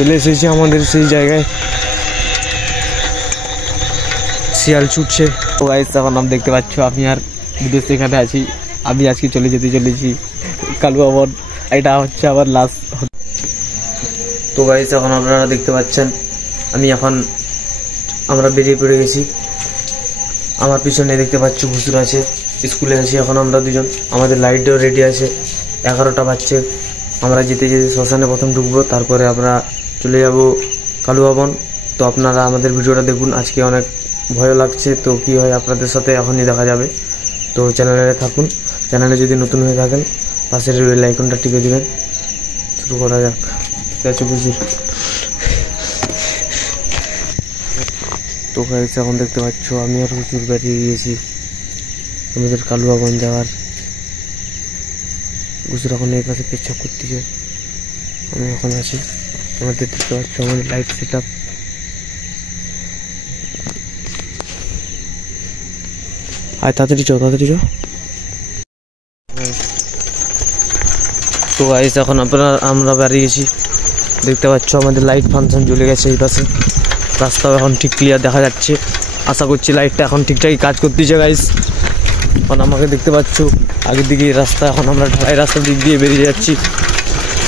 চলে এসেছি আমাদের সেই জায়গায়, শিয়াল ছুটছে। তো গাইস এখন নাম দেখতে পাচ্ছ, আমি আর বিদেশ এখানে আছি। আমি আজকে চলে যেতে চলেছি কালুয়া বন, এটা হচ্ছে আমার লাস্ট। তো গাইস এখন আপনারা দেখতে পাচ্ছেন আমরা বেরিয়ে পড়ে গেছি। আমার পিছনে দেখতে পাচ্ছ ঘুষুর আছে, স্কুলে আছি এখন আমরা দুজন। আমাদের লাইটও রেডি আছে, 11টা বাজছে। আমরা যেতে যেতে শ্মশানে প্রথম ঢুকবো, তারপরে আমরা চলে যাব কালুয়া বন। তো আপনারা আমাদের ভিডিওটা দেখুন, আজকে অনেক ভয় লাগছে। তো কি হয় আপনাদের সাথে এখনই দেখা যাবে। তো চ্যানেলে থাকুন, চ্যানেলে যদি নতুন হয়ে থাকেন পাশের বেল আইকনটা টিপে দিবেন। শুরু করা যাক। ঠিক আছে ঘুষুর। তো গাইস এখন দেখতে পাচ্ছ আমি আর ঘুষুর বেরিয়ে গিয়েছি আমাদের কালুয়া বন যাওয়ার। ঘুষুর এখন এই পাশে পেচ্ছাপ করতেছে, আমি এখন আছি। আমাদের দেখতে পাচ্ছ আমাদের লাইট সেট আপ। আর তাড়াতাড়ি চো। তো গাইস এখন আমরা বেরিয়েছি, দেখতে পাচ্ছ আমাদের লাইট ফাংশন চলে গেছে। এই পাশে রাস্তাও এখন ঠিক ক্লিয়ার দেখা যাচ্ছে। আশা করছি লাইটটা এখন ঠিকঠাকই কাজ করতেছে গাইস। এখন আমাকে দেখতে পাচ্ছ আগের দিকে রাস্তা, এখন আমরা ঢালাই রাস্তার দিক দিয়ে বেরিয়ে যাচ্ছি।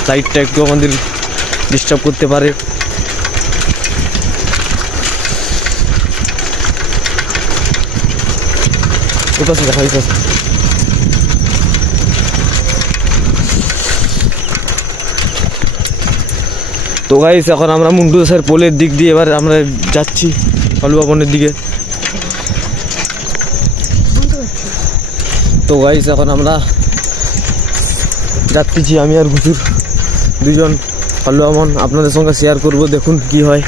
লাইটটা একটু আমাদের ডিস্টার্ব করতে পারে। এই পাশে দেখা যাচ্ছে। তো গাইস এখন আমরা মুন্ডুসার পোলের দিক দিয়ে এবার আমরা যাচ্ছি কালুয়া বনের দিকে। তো গাইস এখন আমরা যাচ্ছি, আমি আর ঘুষুর দুজন কালুয়া বন। আপনাদের সঙ্গে শেয়ার করব, দেখুন কি হয়।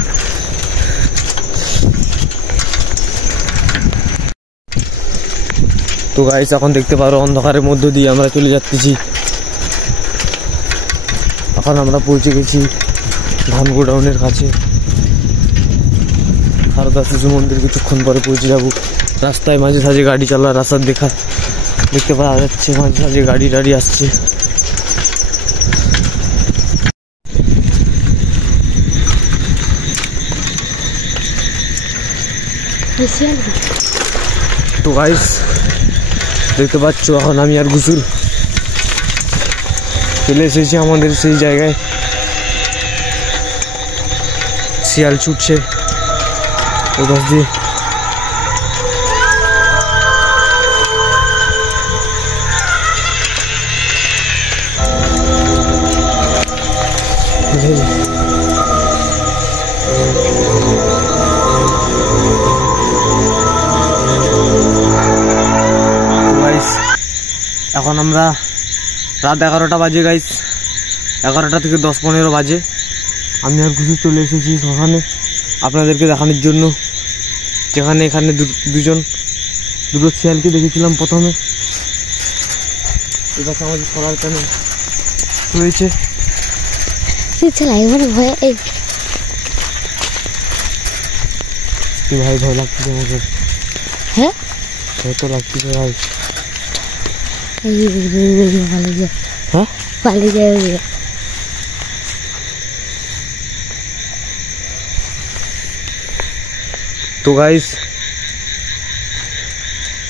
তো গাইস এখন দেখতে পারো অন্ধকারের মধ্য দিয়ে আমরা চলে যাচ্ছি। এখন আমরা পৌঁছে গেছি ধান গোডাউনের কাছে। সারদা শিশু মন্দির কিছুক্ষণ পরে পৌঁছে যাব। রাস্তায় মাঝে সাঝে গাড়ি চালার রাস্তার দেখতে পাওয়া যাচ্ছে, মাঝে সাঝে গাড়ি টাড়ি আসছে। তো গাইস দেখতে পাচ্ছ এখন আমি আর ঘুষুর চলে এসেছি আমাদের সেই জায়গায়, শিয়াল ছুটছে ওই পাশ দিয়ে। এখন আমরা রাত 11টা বাজে গাইস, 11টা থেকে 10-15 বাজে। আমি আর ঘুষুর চলে এসেছি শ্মশানে আপনাদেরকে দেখানোর জন্য, যেখানে এখানে দুটো শিয়ালকে দেখেছিলাম প্রথমে। এবার আমাদের সরার কানে রয়েছে। ভাই ভয় লাগছে আমাকে। হ্যাঁ ভয় তো লাগছে ভাই। হ্যাঁ পালিয়ে যায়। তো গাইস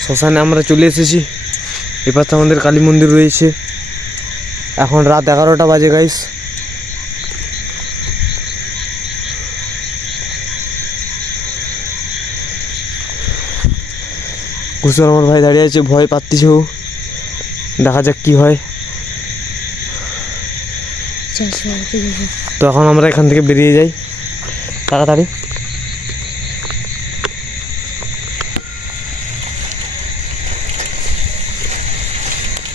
শ্মশানে আমরা চলে এসেছি। এবার তো আমাদের কালী মন্দির রয়েছে। এখন রাত 11টা বাজে গাইস। ঘুষুর আমার ভাই দাঁড়িয়ে আছে, ভয় পাচ্ছিস। দেখা যাক কি হয়। তো এখন আমরা এখান থেকে বেরিয়ে যাই তাড়াতাড়ি।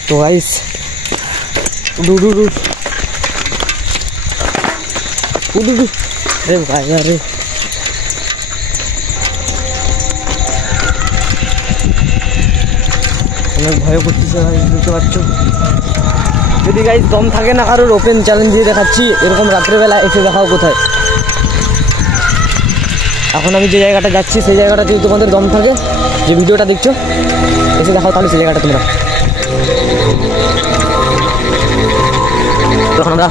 তো গাইস अरे भाई अरे অনেক ভয় করতেছে ভাই, বুঝতে পারছো। যদি গাইস দম থাকে না কারোর, ওপেন চ্যালেঞ্জ দিয়ে দেখাচ্ছি, এরকম রাত্রেবেলা এসে দেখাও কোথায়। এখন আমি যে জায়গাটা যাচ্ছি সেই জায়গাটা যদি তোমাদের দম থাকে, যে ভিডিওটা দেখছো এসে দেখাও, তাহলে সেই জায়গাটা তোমরা। তখন আমরা